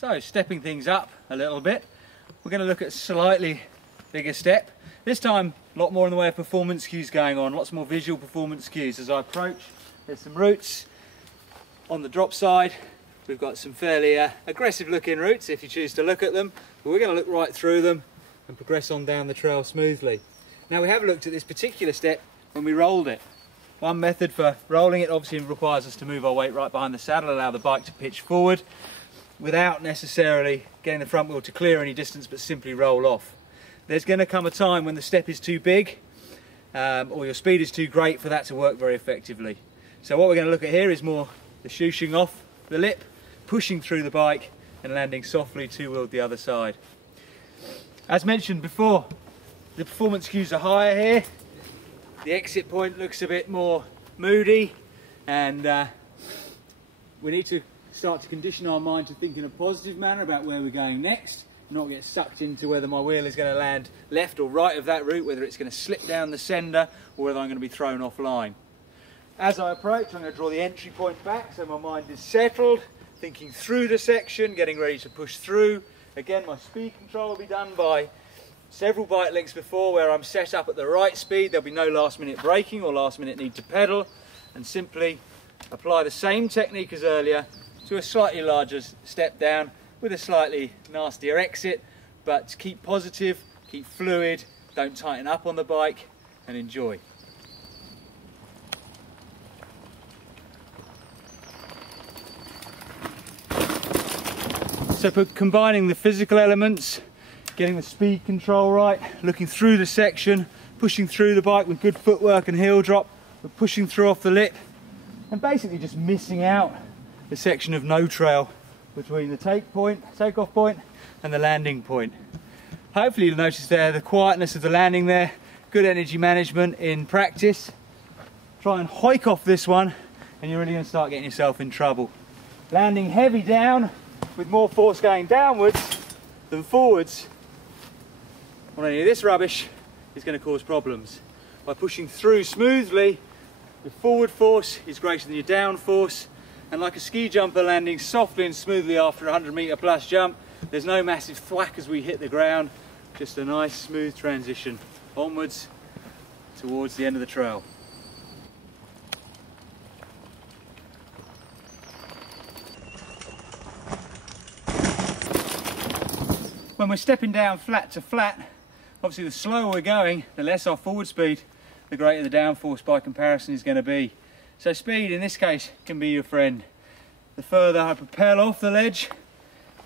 So stepping things up a little bit, we're going to look at a slightly bigger step. This time a lot more in the way of performance cues going on, lots more visual performance cues as I approach. There's some roots on the drop side. We've got some fairly aggressive looking roots if you choose to look at them, but we're going to look right through them and progress on down the trail smoothly. Now we have looked at this particular step when we rolled it. One method for rolling it obviously requires us to move our weight right behind the saddle, allow the bike to pitch forward without necessarily getting the front wheel to clear any distance, but simply roll off. There's going to come a time when the step is too big or your speed is too great for that to work very effectively. So what we're going to look at here is more the shooshing off the lip, pushing through the bike and landing softly two-wheeled the other side. As mentioned before, the performance cues are higher here. The exit point looks a bit more moody, and we need to start to condition our mind to think in a positive manner about where we're going next, not get sucked into whether my wheel is going to land left or right of that route, whether it's going to slip down the sender or whether I'm going to be thrown offline. As I approach, I'm going to draw the entry point back so my mind is settled, thinking through the section, getting ready to push through. Again, my speed control will be done by several bike lengths before, where I'm set up at the right speed. There'll be no last minute braking or last minute need to pedal, and simply apply the same technique as earlier to a slightly larger step down with a slightly nastier exit, but keep positive, keep fluid, don't tighten up on the bike, and enjoy. So combining the physical elements, getting the speed control right, looking through the section, pushing through the bike with good footwork and heel drop, but pushing through off the lip, and basically just missing out the section of no trail between the takeoff point and the landing point. Hopefully you'll notice there the quietness of the landing there, good energy management in practice. Try and hike off this one and you're really going to start getting yourself in trouble. Landing heavy down with more force going downwards than forwards on any of this rubbish is going to cause problems. By pushing through smoothly, your forward force is greater than your down force, and like a ski jumper landing softly and smoothly after a 100-metre plus jump, there's no massive thwack as we hit the ground, just a nice smooth transition onwards towards the end of the trail. When we're stepping down flat to flat, obviously the slower we're going, the less our forward speed, the greater the downforce by comparison is going to be. So speed in this case can be your friend. The further I propel off the ledge,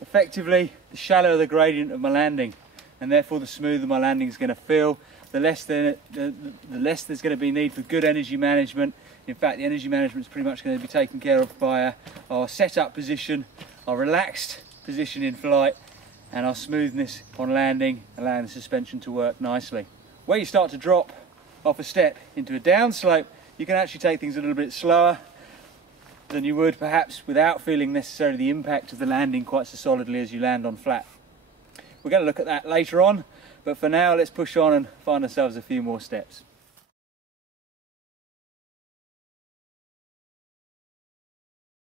effectively the shallower the gradient of my landing, and therefore the smoother my landing is going to feel, the less there's going to be need for good energy management. In fact, the energy management is pretty much going to be taken care of by our setup position, our relaxed position in flight, and our smoothness on landing, allowing the suspension to work nicely. Where you start to drop off a step into a downslope, you can actually take things a little bit slower than you would perhaps without feeling necessarily the impact of the landing quite so solidly as you land on flat. We're going to look at that later on, but for now let's push on and find ourselves a few more steps.